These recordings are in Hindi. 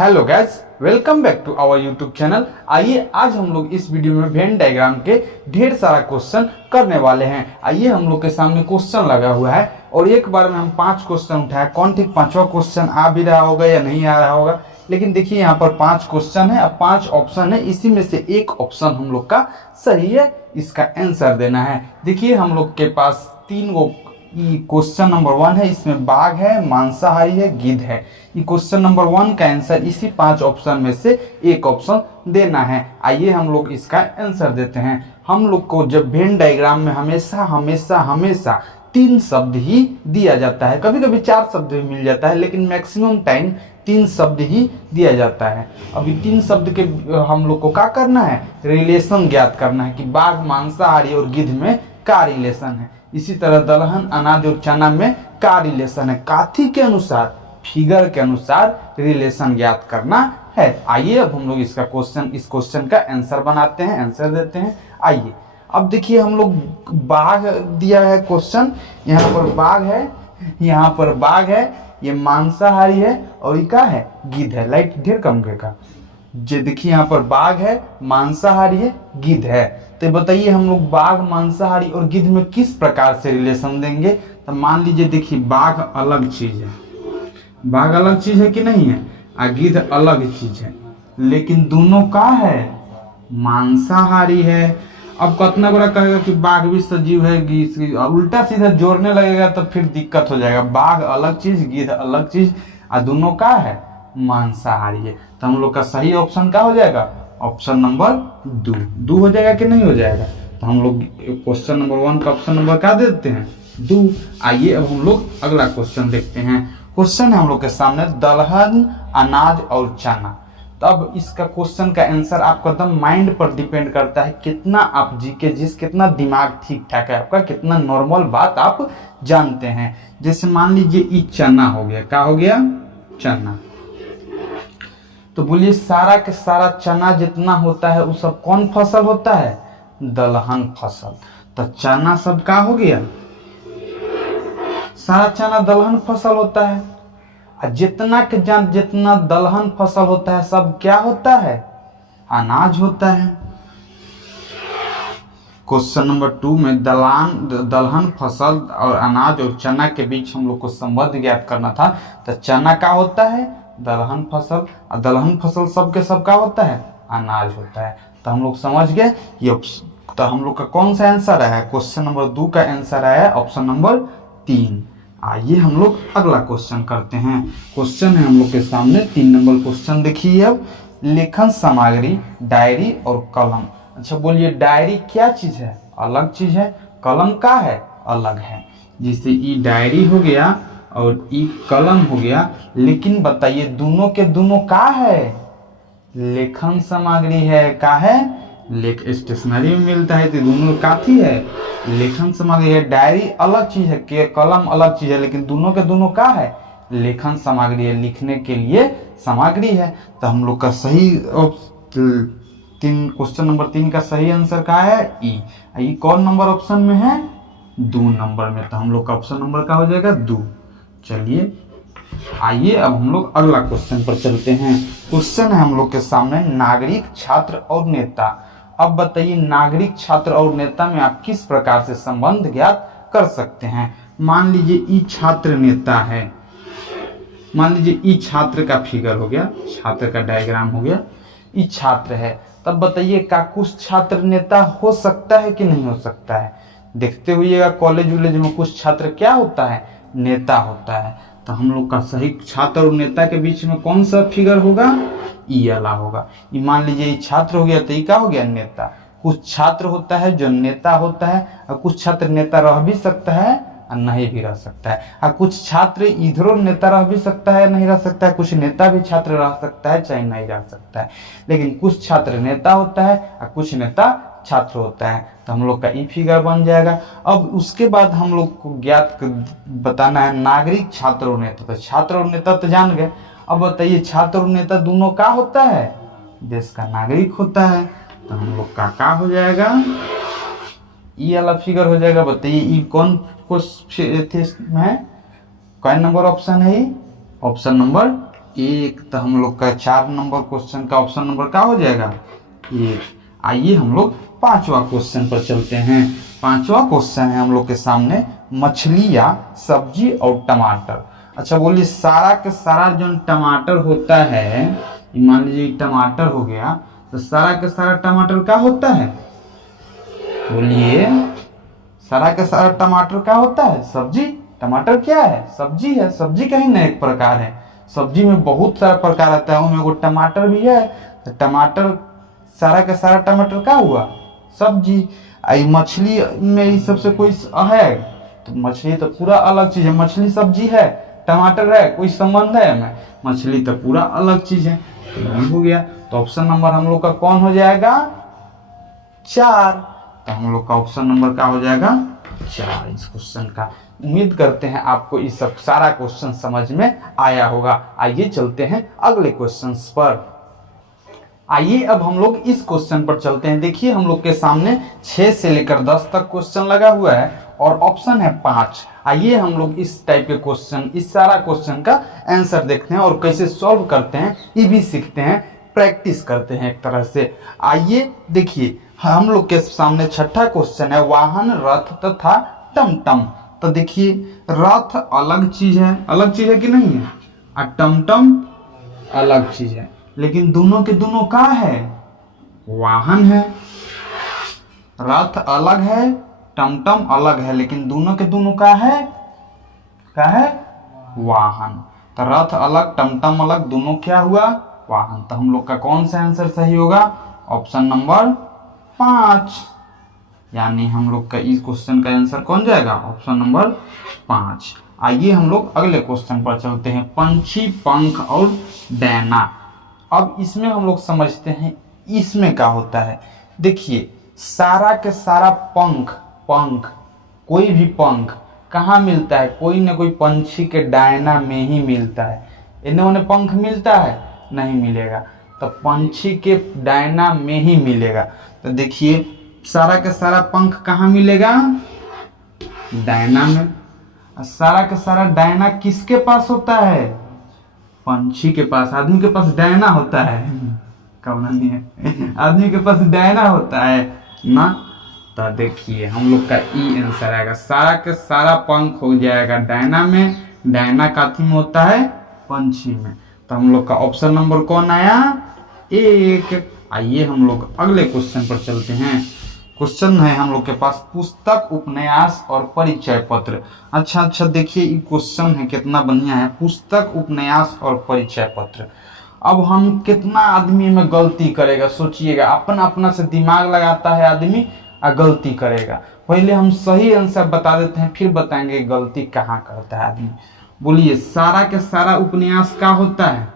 Hello guys, welcome back to our YouTube channel. आइए आज हम लोग इस वीडियो में वेन डायग्राम के ढेर सारा क्वेश्चन करने वाले हैं। आइए हम लोग के सामने क्वेश्चन लगा हुआ है और एक बार में हम 5 क्वेश्चन उठाए। कौन ठीक 5वां क्वेश्चन आ भी रहा होगा या नहीं आ रहा होगा, लेकिन देखिए यहाँ पर 5 क्वेश्चन है और 5 ऑप्शन है। इसी में से एक ऑप्शन हम लोग का सही है, इसका आंसर देना है। देखिए हम लोग के पास 3 गो क्वेश्चन नंबर 1 है, इसमें बाघ है, मांसाहारी है, गिद्ध है। ये क्वेश्चन नंबर 1 का आंसर इसी 5 ऑप्शन में से एक ऑप्शन देना है। आइए हम लोग इसका आंसर देते हैं। हम लोग को जब वेन डायग्राम में हमेशा हमेशा हमेशा 3 शब्द ही दिया जाता है, कभी कभी 4 शब्द भी मिल जाता है, लेकिन मैक्सिमम टाइम 3 शब्द ही दिया जाता है। अभी 3 शब्द के हम लोग को क्या करना है, रिलेशन ज्ञात करना है कि बाघ, मांसाहारी और गिद्ध में क्या रिलेशन है। इसी तरह दलहन, अनाज और चना में क्या रिलेशन है, काथी के अनुसार, फिगर के अनुसार रिलेशन ज्ञात करना है। आइए अब हम लोग इस क्वेश्चन का आंसर बनाते हैं, आंसर देते हैं। आइए अब देखिए हम लोग बाघ दिया है क्वेश्चन, यहाँ पर बाघ है, यहाँ पर बाघ है, ये मांसाहारी है और ये क्या है, गिद्ध है। लाइट ढेर कम का जे देखिए यहाँ पर बाघ है, मांसाहारी है, गिद्ध है। तो बताइए हम लोग बाघ, मांसाहारी और गिद्ध में किस प्रकार से रिलेशन देंगे। तो मान लीजिए देखिए बाघ अलग चीज है, बाघ अलग चीज है कि नहीं है, और गिद्ध अलग चीज है, लेकिन दोनों का है, मांसाहारी है। अब कितना बड़ा कहेगा कि बाघ भी सजीव है, उल्टा सीधा जोड़ने लगेगा तो फिर दिक्कत हो जाएगा। बाघ अलग चीज, गिद्ध अलग चीज, और दोनों का है, मांसाहारी है। तो हम लोग का सही ऑप्शन क्या हो जाएगा, ऑप्शन नंबर 2 हो जाएगा कि नहीं हो जाएगा। तो हम लोग क्वेश्चन नंबर 1 का ऑप्शन नंबर क्या दे देते हैं, 2। आइए अब हम लोग अगला क्वेश्चन देखते हैं। क्वेश्चन है हम लोग के सामने दलहन, अनाज और चना। तो अब इसका क्वेश्चन का आंसर आपका एकदम माइंड पर डिपेंड करता है, कितना आप कितना दिमाग ठीक ठाक है आपका, कितना नॉर्मल बात आप जानते हैं। जैसे मान लीजिए ये चना हो गया, क्या हो गया, चना। तो बोलिए सारा के सारा चना जितना होता है वो सब कौन फसल होता है, दलहन फसल। तो चना सब का हो गया, सारा चना दलहन फसल होता है। और जितना दलहन फसल होता है सब क्या होता है, अनाज होता है। क्वेश्चन नंबर 2 में दलहन फसल और अनाज और चना के बीच हम लोग को संबंध ज्ञात करना था। तो चना का होता है, दलहन फसल, और दलहन फसल सब के सब का होता है, अनाज होता है। तो हम लोग समझ गए ये। तो हम लोग का कौन सा आंसर आया, क्वेश्चन नंबर 2 का आंसर आया ऑप्शन नंबर 3। आइए हम लोग अगला क्वेश्चन करते हैं। क्वेश्चन है हम लोग के सामने 3 नंबर क्वेश्चन देखिए। अब लेखन सामग्री, डायरी और कलम। अच्छा बोलिए डायरी क्या चीज है, अलग चीज है, कलम का है, अलग है। जैसे ई डायरी हो गया और ई कलम हो गया, लेकिन बताइए दोनों के दोनों का है, लेखन सामग्री है, का है, स्टेशनरी में मिलता है, तो दोनों काथी है, लेखन सामग्री है। डायरी अलग चीज है, कलम अलग चीज है, लेकिन दोनों के दोनों का है, लेखन सामग्री है, लिखने के लिए सामग्री है। तो हम लोग का सही क्वेश्चन नंबर 3 का सही आंसर क्या है, ई कौन नंबर ऑप्शन में है, 2 नंबर में। तो हम लोग का ऑप्शन नंबर क्या हो जाएगा, 2। चलिए आइए अब हम लोग अगला क्वेश्चन पर चलते हैं। क्वेश्चन है हम लोग के सामने नागरिक, छात्र और नेता। अब बताइए नागरिक, छात्र और नेता में आप किस प्रकार से संबंध ज्ञात कर सकते हैं। मान लीजिए ई छात्र नेता है, मान लीजिए ई छात्र का फिगर हो गया, छात्र का डायग्राम हो गया, ई छात्र है। तब बताइए का कुछ छात्र नेता हो सकता है कि नहीं हो सकता है। देखते हुइएगा कॉलेज वॉलेज में कुछ छात्र क्या होता है, नेता होता है। तो हम लोग का सही छात्र और नेता के बीच में कौन सा फिगर होगा, ई वाला होगा। ये मान लीजिए ये छात्र हो गया तो ये क्या हो गया, नेता। कुछ छात्र होता है जो नेता होता है, और कुछ छात्र नेता रह भी सकता है और नहीं भी रह सकता है। और कुछ छात्र इधरों नेता रह भी सकता है, नहीं रह सकता है, कुछ नेता भी छात्र रह सकता है, चाहे नहीं रह सकता है। लेकिन कुछ छात्र नेता होता है और कुछ नेता छात्र होता है। तो हम लोग का ई फिगर बन जाएगा। अब उसके बाद हम लोग को ज्ञात बताना है नागरिक, छात्र और नेता। तो छात्र और नेता तो जान गए। अब बताइए छात्र और नेता दोनों का होता है, देश का नागरिक होता है। तो हम लोग का हो जाएगा, ई वाला फिगर हो जाएगा। बताइए ई कौन में है, कौन नंबर ऑप्शन है, ऑप्शन नंबर 1। तो हम लोग का 4 नंबर क्वेश्चन का ऑप्शन नंबर क्या हो जाएगा? 1। आइए हम लोग 5वां क्वेश्चन पर चलते हैं। 5वां क्वेश्चन है हम लोग के सामने, मछली या सब्जी और टमाटर। अच्छा बोलिए, सारा के सारा जो टमाटर होता है, मान लीजिए टमाटर हो गया, तो सारा के सारा टमाटर क्या होता है? बोलिए, सारा के सारा टमाटर क्या होता है? सब्जी। टमाटर क्या है? सब्जी है। सब्जी का ही ना एक प्रकार है। सब्जी में बहुत सारा प्रकार आता है, उनमें वो टमाटर भी है। तो टमाटर, सारा का सारा टमाटर क्या हुआ? सब्जी। आई मछली में इस सबसे कोई है? तो मछली तो पूरा अलग चीज है। मछली सब्जी है, टमाटर है, कोई संबंध है हमें? मछली तो पूरा अलग चीज है। तो ये हो गया। तो ऑप्शन नंबर हम लोग का कौन हो जाएगा? 4। तो हम लोग का ऑप्शन नंबर क्या हो जाएगा? 4 इस क्वेश्चन का। उम्मीद करते हैं आपको इस सब सारा क्वेश्चन समझ में आया होगा। आइए चलते हैं अगले क्वेश्चंस पर। आइए अब हम लोग इस क्वेश्चन पर चलते हैं। देखिए हम लोग के सामने 6 से लेकर 10 तक क्वेश्चन लगा हुआ है और ऑप्शन है 5। आइए हम लोग इस टाइप के क्वेश्चन, इस सारा क्वेश्चन का आंसर देखते हैं और कैसे सॉल्व करते हैं ये भी सीखते हैं, प्रैक्टिस करते हैं एक तरह से। आइए देखिए हम लोग के सामने 6ठा क्वेश्चन है, वाहन, रथ तथा टमटम। तो देखिए रथ अलग चीज है कि नहीं है? और टमटम अलग चीज है, लेकिन दोनों के दोनों क्या है? वाहन है। रथ अलग है, टमटम अलग है, लेकिन दोनों के दोनों क्या है? क्या है? वाहन। तो रथ अलग, टमटम अलग, दोनों क्या हुआ? वाहन। तो हम लोग का कौन सा आंसर सही होगा? Option number 5। यानी हम लोग का इस क्वेश्चन का आंसर कौन जाएगा? Option number 5। आइए हम लोग अगले क्वेश्चन पर चलते हैं, पंछी, पंख और डैना। अब इसमें हम लोग समझते हैं इसमें क्या होता है। देखिए सारा के सारा पंख, कोई भी पंख कहाँ मिलता है? कोई ना कोई पंछी के डायना में ही मिलता है। इन्हें उन्हें पंख मिलता है? नहीं मिलेगा। तो पंछी के डायना में ही मिलेगा। तो देखिए सारा के सारा पंख कहाँ मिलेगा? डायना में। और सारा के सारा डायना किसके पास होता है? पंछी के पास। आदमी के पास डायना होता है? कौन नहीं है? आदमी के पास डायना होता है ना। तो देखिए हम लोग का ई आंसर आएगा, सारा के सारा पंख हो जाएगा डायना में। डायना काथी में होता है? पंछी में। तो हम लोग का ऑप्शन नंबर कौन आया? 1। आइए हम लोग अगले क्वेश्चन पर चलते हैं। क्वेश्चन है हम लोग के पास, पुस्तक, उपन्यास और परिचय पत्र। अच्छा देखिए ये क्वेश्चन है कितना बढ़िया है, पुस्तक, उपन्यास और परिचय पत्र। अब हम कितना आदमी में गलती करेगा सोचिएगा। अपना अपना से दिमाग लगाता है आदमी और गलती करेगा। पहले हम सही आंसर बता देते हैं, फिर बताएंगे गलती कहाँ करता है आदमी। बोलिए सारा के सारा उपन्यास क्या होता है?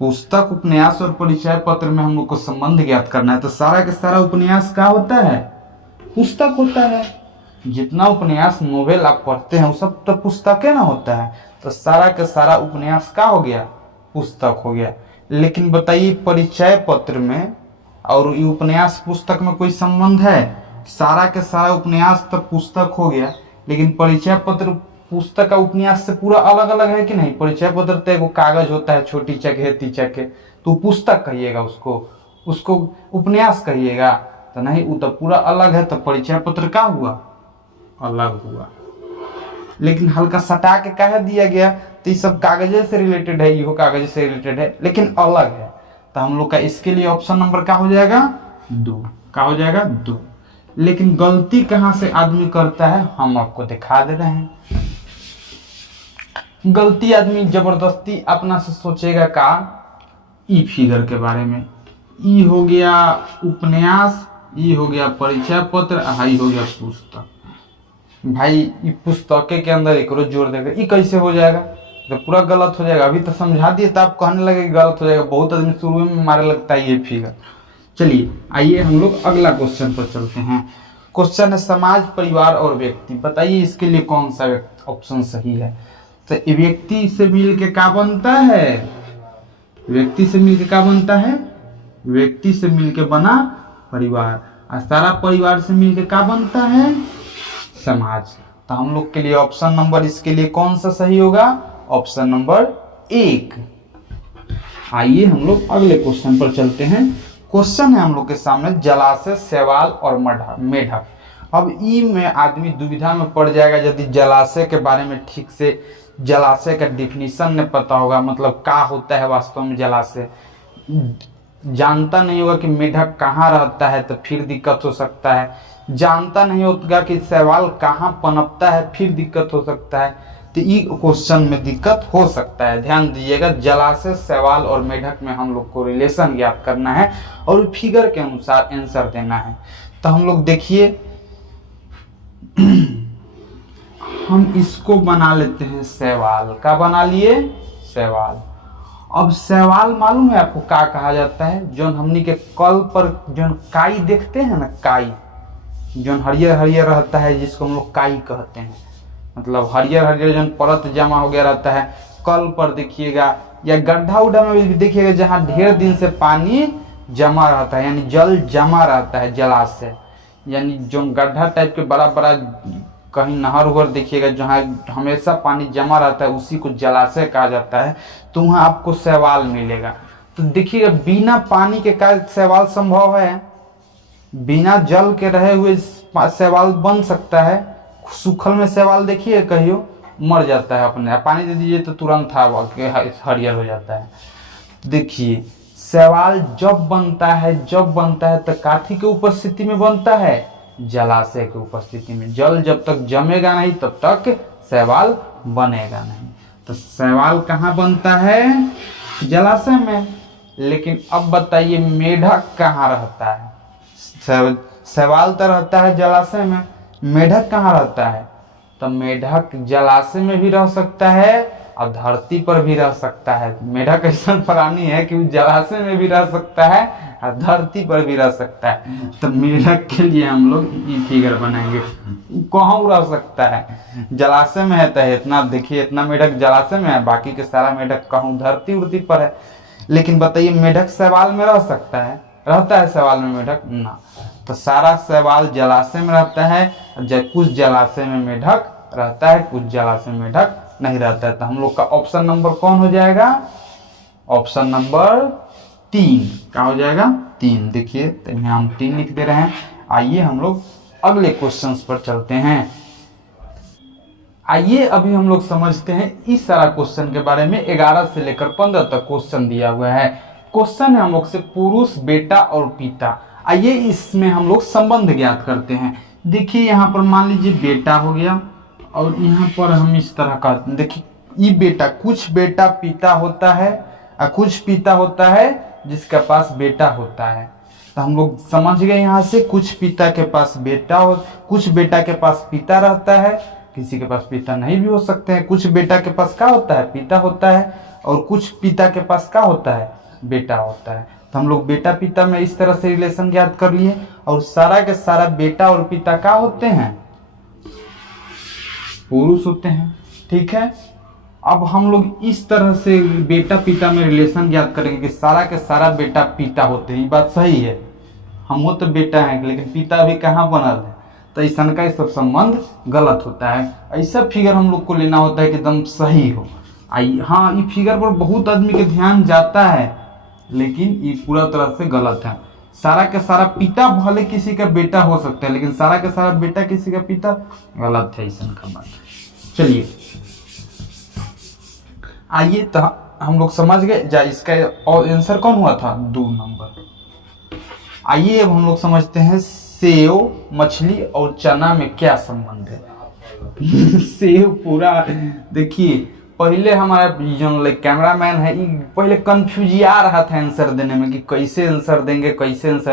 पुस्तक, उपन्यास और परिचय पत्र में हम लोग को संबंध ज्ञात करना है। तो सारा के सारा उपन्यास क्या होता है? पुस्तक होता है। जितना उपन्यास नोवेल आप पढ़ते हैं वो सब तो पुस्तक है ना होता है। तो सारा के सारा उपन्यास क्या हो गया? पुस्तक हो गया। लेकिन बताइए परिचय पत्र में और ये उपन्यास पुस्तक में कोई संबंध है? सारा के सारा उपन्यास तो पुस्तक हो गया, लेकिन परिचय पत्र पुस्तक का उपन्यास से पूरा अलग अलग है कि नहीं? परिचय पत्र तो एक कागज होता है, छोटी चके तीचके के, तो पुस्तक कहिएगा उसको उपन्यास कहिएगा? तो नहीं, वो तो पूरा अलग है। तो परिचय पत्र क्या हुआ? अलग हुआ। लेकिन हल्का सटा के कह दिया गया तो ये सब कागजे से रिलेटेड है, ये कागज से रिलेटेड है, लेकिन अलग है। तो हम लोग का इसके लिए ऑप्शन नंबर क्या हो जाएगा? 2। क्या हो जाएगा? 2। लेकिन गलती कहाँ से आदमी करता है हम आपको दिखा दे रहे हैं। गलती आदमी जबरदस्ती अपना से सोचेगा का ई फिगर के बारे में। ई हो गया उपन्यास, ई हो गया परिचय पत्र, हाई हो गया पुस्तक। भाई ये पुस्तक के अंदर एक जोड़ देगा, ये कैसे हो जाएगा? तो पूरा गलत हो जाएगा। अभी तो समझा दिए तो आप कहने लगे गलत हो जाएगा। बहुत आदमी शुरू में मारे लगता है ये फिगर। चलिए आइए हम लोग अगला क्वेश्चन पर चलते हैं। क्वेश्चन है समाज, परिवार और व्यक्ति। बताइए इसके लिए कौन सा ऑप्शन सही है? तो व्यक्ति से मिल के क्या बनता है? व्यक्ति से मिल के क्या बनता है? व्यक्ति से मिल के बना परिवार, और सारा परिवार से मिल के क्या बनता है? समाज। तो हम लोग के लिए ऑप्शन नंबर इसके लिए कौन सा सही होगा? Option number 1। आइए हम लोग अगले क्वेश्चन पर चलते हैं। क्वेश्चन है हम लोग के सामने जलाशय, शैवाल और मेढक। अब ई में आदमी दुविधा में पड़ जाएगा यदि जलाशय के बारे में ठीक से जलाशय का डिफिनीशन नहीं पता होगा, मतलब क्या होता है वास्तव में जलाशय, जानता नहीं होगा कि मेढक कहाँ रहता है तो फिर दिक्कत हो सकता है, जानता नहीं होगा कि शैवाल कहाँ पनपता है फिर दिक्कत हो सकता है, तो ये क्वेश्चन में दिक्कत हो सकता है। ध्यान दीजिएगा, जलाशय, शैवाल और मेढक में हम लोग को रिलेशन ज्ञात करना है और फिगर के अनुसार आंसर देना है। तो हम लोग देखिए हम इसको बना लेते हैं शैवाल। का बना लिए? शैवाल। अब शैवाल मालूम है आपको क्या कहा जाता है? जो हमनी के कल पर जो काई देखते हैं ना, काई जो हरियर हरियर रहता है जिसको हम लोग काई कहते हैं, मतलब हरियर हरियर जो परत जमा हो गया रहता है कल पर देखिएगा, या गड्ढा उड्ढा में भी देखिएगा जहाँ ढेर दिन से पानी जमा रहता है, यानी जल जमा रहता है जलाशय, यानी जो गड्ढा टाइप के बड़ा बड़ा कहीं नहर उहर देखिएगा जहाँ हमेशा पानी जमा रहता है उसी को जलाशय कहा जाता है, तो वहाँ आपको शैवाल मिलेगा। तो देखिएगा बिना पानी के क्या शैवाल संभव है? बिना जल के रहे हुए शैवाल बन सकता है? सूखल में शैवाल देखिए कहियो मर जाता है अपने, पानी दे दीजिए तो तुरंत हरियर हो जाता है। देखिए शैवाल जब बनता है तो काठी के उपस्थिति में बनता है, जलाशय की उपस्थिति में। जल जब तक जमेगा नहीं तब तक शैवाल बनेगा नहीं। तो शैवाल कहाँ बनता है? जलाशय में। लेकिन अब बताइए मेढक कहाँ रहता है? शैवाल तो रहता है जलाशय में, मेढक कहाँ रहता है? तो मेढक जलाशय में भी रह सकता है और धरती पर भी रह सकता है। मेढक ऐसा प्राणी है कि जलाशय में भी रह सकता है और धरती पर भी रह सकता है। तो मेढक के लिए हम लोग ये फिगर बनाएंगे। कहाँ रह सकता है? जलाशय में है तो इतना देखिए, इतना मेढक जलाशय में है, बाकी के सारा मेढक कहूँ धरती उड़ती पर है। लेकिन बताइए मेढक शैवाल में रह सकता है? रहता है शैवाल में मेढक? ना। तो सारा शैवाल जलाशय में रहता है, कुछ जलाशय में मेढक रहता है, कुछ जलाशय में मेढक नहीं रहता है। तो हम लोग का ऑप्शन नंबर कौन हो जाएगा? ऑप्शन नंबर 3 क्या हो जाएगा? 3। देखिए तो यहाँ हम 3 लिख दे रहे हैं। आइए हम लोग अगले क्वेश्चंस पर चलते हैं। आइए अभी हम लोग समझते हैं इस सारा क्वेश्चन के बारे में। 11 से लेकर 15 तक क्वेश्चन दिया हुआ है। क्वेश्चन है हम लोग से पुरुष, बेटा और पिता। आइए इसमें हम लोग संबंध ज्ञात करते हैं। देखिए यहाँ पर मान लीजिए बेटा हो गया और यहाँ पर हम इस तरह का देखिए, ये बेटा, कुछ बेटा पिता होता है और कुछ पिता होता है जिसके पास बेटा होता है। तो हम लोग समझ गए यहाँ से, कुछ पिता के पास बेटा हो, कुछ बेटा के पास पिता रहता है, किसी के पास पिता नहीं भी हो सकते हैं। कुछ बेटा के पास क्या होता है? पिता होता है, और कुछ पिता के पास क्या होता है? बेटा होता है। तो हम लोग बेटा पिता में इस तरह से रिलेशन ज्ञात कर लिए। और सारा के सारा बेटा और पिता क्या होते हैं? पुरुष होते हैं। ठीक है, अब हम लोग इस तरह से बेटा पिता में रिलेशन ज्ञात करेंगे कि सारा के सारा बेटा पिता होते हैं। ये बात सही है, हम वो तो बेटा हैं लेकिन पिता भी कहाँ बनल है, तो ऐसा का सब संबंध गलत होता है। ऐसा फिगर हम लोग को लेना होता है कि एकदम सही हो। हाँ, ये फिगर पर बहुत आदमी के ध्यान जाता है लेकिन ये पूरा तरह से गलत है। सारा के सारा पिता भले किसी का बेटा हो सकता है लेकिन सारा के सारा बेटा किसी का पिता, गलत है ऐसा का बात। चलिए आइए तो हम लोग समझ गए जा, इसका और आंसर कौन हुआ था? 2 नंबर। आइए अब हम लोग समझते हैं सेव, मछली और चना में क्या संबंध है। सेव पूरा देखिए, पहले हमारा जो कैमरामैन है पहले कंफ्यूजिया रहा था आंसर देने में कि कैसे आंसर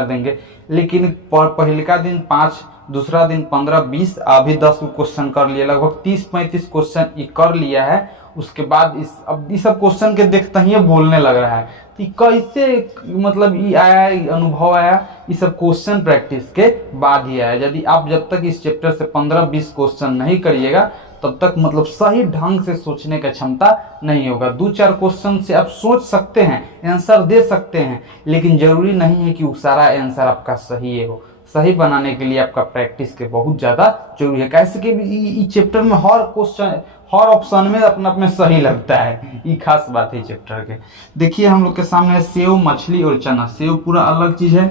देंगे, लेकिन पहले दिन 5, दूसरा दिन 15, 20, अभी 10 क्वेश्चन कर लिया, लगभग 30-35 क्वेश्चन ये कर लिया है। उसके बाद अब इस सब क्वेश्चन के देखते ही बोलने लग रहा है। तो कैसे मतलब ये आया, अनुभव आया, ये सब क्वेश्चन प्रैक्टिस के बाद ही आया। यदि आप जब तक इस चैप्टर से 15-20 क्वेश्चन नहीं करिएगा तब तक मतलब सही ढंग से सोचने का क्षमता नहीं होगा। 2-4 क्वेश्चन से आप सोच सकते हैं, आंसर दे सकते हैं, लेकिन जरूरी नहीं है कि वो सारा आंसर आपका सही हो। सही बनाने के लिए आपका प्रैक्टिस के बहुत ज़्यादा जरूरी है। कैसे कि इस चैप्टर में हर क्वेश्चन हर ऑप्शन में अपना अपने सही लगता है, ये खास बात है चैप्टर के। देखिए हम लोग के सामने है सेव, मछली और चना। सेव पूरा अलग चीज़ है,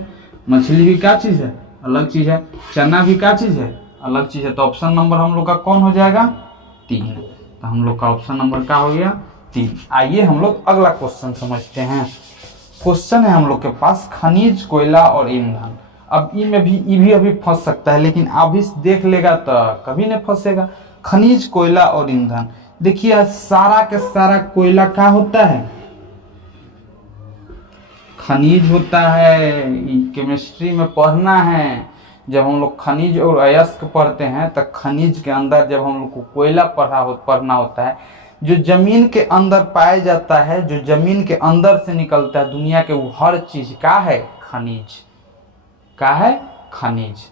मछली भी क्या चीज़ है, अलग चीज़ है, चना भी क्या चीज़ है, अलग चीज़ है। तो ऑप्शन नंबर हम लोग का कौन हो जाएगा, 3। तो हम लोग का ऑप्शन नंबर क्या हो गया, 3। आइए हम लोग अगला क्वेश्चन समझते हैं। क्वेश्चन है हम लोग के पास खनिज, कोयला और ईंधन। अब ई में भी ई भी अभी फंस सकता है, लेकिन अभी देख लेगा तो कभी नहीं फंसेगा। खनिज, कोयला और ईंधन। देखिए सारा के सारा कोयला क्या होता है, खनिज होता है। केमिस्ट्री में पढ़ना है, जब हम लोग खनिज और अयस्क पढ़ते हैं तो खनिज के अंदर जब हम लोग को कोयला पढ़ना होता है, जो जमीन के अंदर पाया जाता है, जो जमीन के अंदर से निकलता है दुनिया के, वो हर चीज का है खनिज, का है खनिज।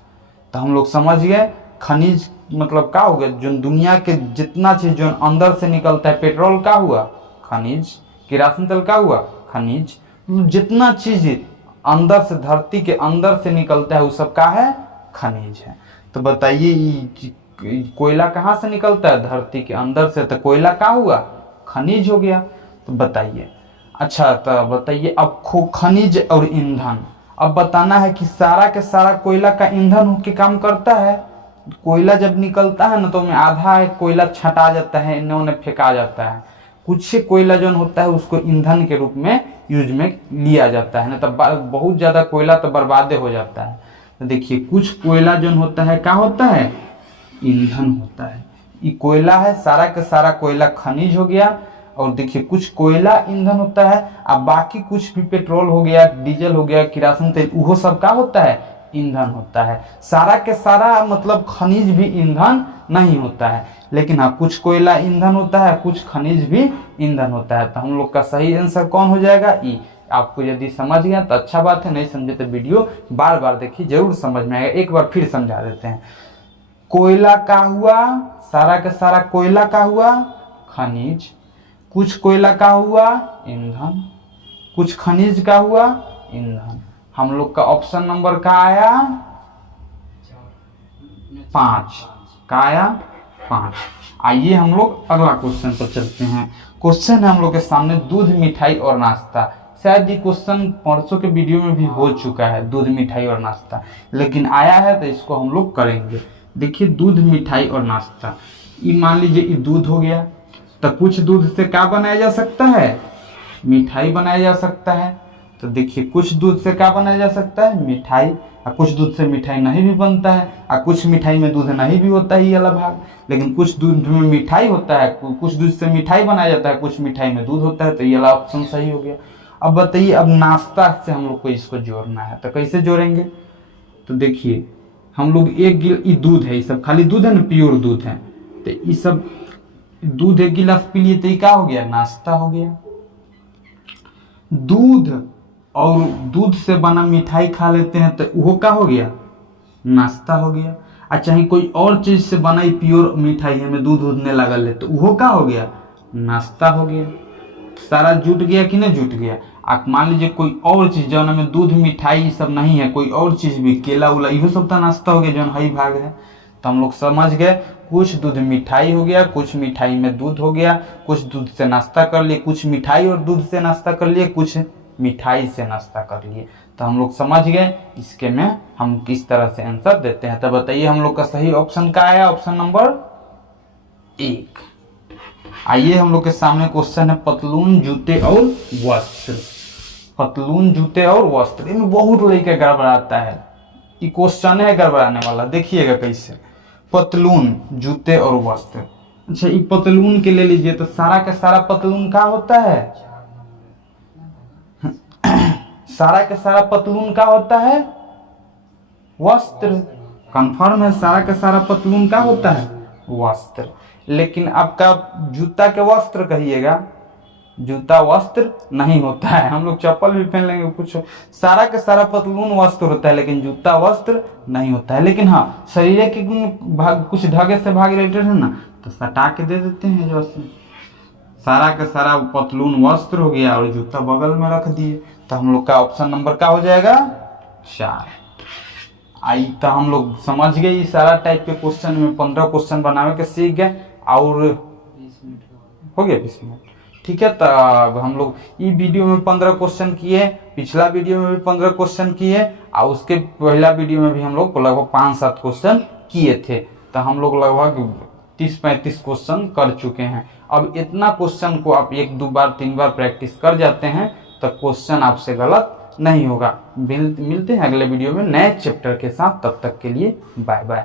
तो हम लोग समझ गए खनिज मतलब क्या हो गया, जो दुनिया के जितना चीज जो अंदर से निकलता है, पेट्रोल का हुआ खनिज, किरासन तेल का हुआ खनिज, जितना चीज अंदर से धरती के अंदर से निकलता है वो सब का है खनिज है। तो बताइए कोयला कहाँ से निकलता है, धरती के अंदर से, तो कोयला क्या हुआ, खनिज हो गया। तो बताइए, अच्छा तो बताइए अब खनिज और ईंधन, अब बताना है कि सारा के सारा कोयला का ईंधन होकर काम करता है। कोयला जब निकलता है ना तो में आधा कोयला छटा जाता है, इन्हें उन्हें फेंका जाता है। कुछ कोयला जो होता है उसको ईंधन के रूप में यूज में लिया जाता है ना, तब बहुत ज्यादा कोयला तो बर्बाद हो जाता है। तो देखिए कुछ कोयला जो होता है क्या होता है, ईंधन होता है। ये कोयला है, सारा का सारा कोयला खनिज हो गया। और देखिए कुछ कोयला ईंधन होता है, अब बाकी कुछ भी पेट्रोल हो गया, डीजल हो गया, किरासन तेल, वो सब क्या होता है, ईंधन होता है। सारा के सारा मतलब खनिज भी ईंधन नहीं होता है, लेकिन हाँ कुछ कोयला ईंधन होता है, कुछ खनिज भी ईंधन होता है। तो हम लोग का सही आंसर कौन हो जाएगा, ई। आपको यदि समझ गया तो अच्छा बात है, नहीं समझे तो वीडियो बार बार देखिए, जरूर समझ में आएगा। एक बार फिर समझा देते हैं। कोयला का हुआ, सारा का सारा कोयला का हुआ खनिज, कुछ कोयला का हुआ ईंधन, कुछ खनिज का हुआ ईंधन। हम लोग का ऑप्शन नंबर का आया 5, का आया 5। आइए हम लोग अगला क्वेश्चन पर चलते हैं। क्वेश्चन है हम लोग के सामने दूध, मिठाई और नाश्ता। शायद ये क्वेश्चन परसों के वीडियो में भी हो चुका है, दूध, मिठाई और नाश्ता, लेकिन आया है तो इसको हम लोग करेंगे। देखिए दूध, मिठाई और नाश्ता, ये मान लीजिए ये दूध हो गया, तो कुछ दूध से क्या बनाया जा सकता है, मिठाई बनाया जा सकता है। तो देखिए कुछ दूध से क्या बनाया जा सकता है, मिठाई, और कुछ दूध से मिठाई नहीं भी बनता है, और कुछ मिठाई में दूध नहीं भी होता है, ये वाला भाग। लेकिन कुछ दूध में मिठाई होता है, कुछ दूध से मिठाई बनाया जाता है, कुछ मिठाई में दूध होता है। तो ये वाला ऑप्शन सही हो गया। अब बताइए अब नाश्ता से हम लोग को इसको जोड़ना है, तो कैसे जोड़ेंगे। तो देखिए हम लोग एक गिलास दूध है, ये सब खाली दूध है ना, प्योर दूध है, तो ये सब दूध एक गिलास पी लिए तो ये क्या हो गया, नाश्ता हो गया। दूध और दूध से बना मिठाई खा लेते हैं तो वो क्या हो गया, नाश्ता हो गया। अच्छा ही कोई और चीज से बनाई प्योर मिठाई हमें दूध नहीं लगा ले तो वो क्या हो गया, नाश्ता हो गया। सारा जुट गया कि नहीं जुट गया। आप मान लीजिए कोई और चीज जो में दूध, मिठाई सब नहीं है, कोई और चीज भी, केला उला, ये सब तो नाश्ता हो गया जो हई भाग है। तो हम लोग समझ गए कुछ दूध मिठाई हो गया, कुछ मिठाई में दूध हो गया, कुछ दूध से नाश्ता कर लिए, कुछ मिठाई और दूध से नाश्ता कर लिए, कुछ मिठाई से नाश्ता कर लिए। तो हम लोग समझ गए इसके में हम किस तरह से आंसर देते हैं। तो बताइए हम लोग का सही ऑप्शन क्या आया, ऑप्शन नंबर 1। आइए हम लोग के सामने क्वेश्चन है पतलून, जूते और वस्त्र। पतलून, जूते और वस्त्र, इनमें बहुत लड़के गड़बड़ाता है, ये क्वेश्चन है गड़बड़ाने वाला। देखिएगा कैसे, पतलून, जूते और वस्त्र। अच्छा ये पतलून के ले लीजिए, तो सारा का सारा पतलून क्या होता है, सारा का सारा पतलून क्या होता है, वस्त्र। कंफर्म है, सारा का सारा पतलून क्या होता है, वस्त्र। लेकिन आपका जूता के वस्त्र कहिएगा, जूता वस्त्र नहीं होता है। हम लोग चप्पल भी पहन लेंगे कुछ, सारा का सारा पतलून वस्त्र होता है, लेकिन जूता वस्त्र नहीं होता है। लेकिन हाँ शरीर के भाग कुछ धागे से भाग रिलेटेड है ना, तो सटा के दे देते हैं। जो सारा का सारा पतलून वस्त्र हो गया और जूता बगल में रख दिए। तो हम लोग का ऑप्शन नंबर क्या हो जाएगा, 4। तो हम लोग समझ गए ये सारा टाइप के क्वेश्चन में 15 क्वेश्चन बनावे के सीख गए और हो गया 20 मिनट। ठीक है, तो अब हम लोग ये वीडियो में 15 क्वेश्चन किए, पिछला वीडियो में भी 15 क्वेश्चन किए और उसके पहला वीडियो में भी हम लोग लगभग 5-7 क्वेश्चन किए थे। तो हम लोग लगभग 30-35 क्वेश्चन कर चुके हैं। अब इतना क्वेश्चन को आप 1-2 बार 3 बार प्रैक्टिस कर जाते हैं तो क्वेश्चन आपसे गलत नहीं होगा। मिलते हैं अगले वीडियो में नए चैप्टर के साथ, तब तक के लिए बाय बाय।